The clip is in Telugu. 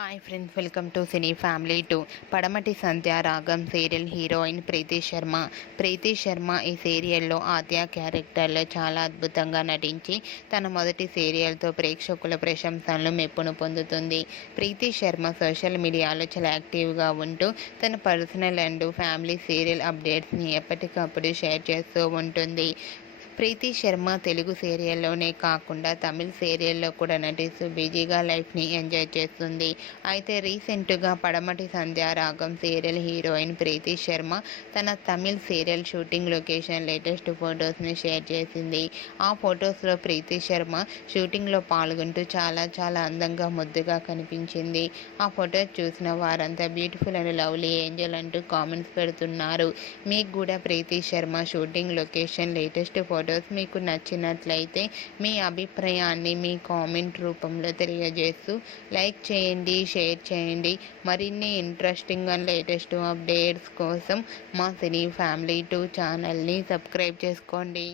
Hi friends, welcome to cine family 2. పడమటి సంధ్య రాగం సీరియల్ హీరోయిన్ ప్రీతి శర్మ. ప్రీతి శర్మ ఈ సీరియల్లో ఆద్య క్యారెక్టర్లో చాలా అద్భుతంగా నటించి తన మొదటి సీరియల్తో ప్రేక్షకుల ప్రశంసలను మెప్పును పొందుతుంది. ప్రీతి శర్మ సోషల్ మీడియాలో చాలా యాక్టివ్గా ఉంటూ తన పర్సనల్ అండ్ ఫ్యామిలీ సీరియల్ అప్డేట్స్ని ఎప్పటికప్పుడు షేర్ చేస్తూ ఉంటుంది. ప్రీతి శర్మ తెలుగు సీరియల్లోనే కాకుండా తమిళ్ సీరియల్లో కూడా నటిస్తూ బిజీగా లైఫ్ని ఎంజాయ్ చేస్తుంది. అయితే రీసెంట్గా పడమటి సంధ్య రాగం సీరియల్ హీరోయిన్ ప్రీతి శర్మ తన Tamil serial shooting location latest ఫొటోస్ని షేర్ చేసింది. ఆ ఫొటోస్లో ప్రీతి శర్మ షూటింగ్లో పాల్గొంటూ చాలా అందంగా ముద్దుగా కనిపించింది. ఆ ఫొటోస్ చూసిన వారంతా బ్యూటిఫుల్ అండ్ లవ్లీ ఏంజల్ అంటూ కామెంట్స్ పెడుతున్నారు. మీకు కూడా Preethi Sharma shooting location latest photos మీకు నచ్చినట్లయితే మీ అభిప్రాయాన్ని మీ కామెంట్ రూపంలో తెలియజేస్తూ లైక్ చేయండి, షేర్ చేయండి. మరిన్ని ఇంట్రెస్టింగ్ అండ్ లేటెస్ట్ అప్డేట్స్ కోసం మా సినీ ఫ్యామిలీ 2 ఛానల్ని సబ్స్క్రైబ్ చేసుకోండి.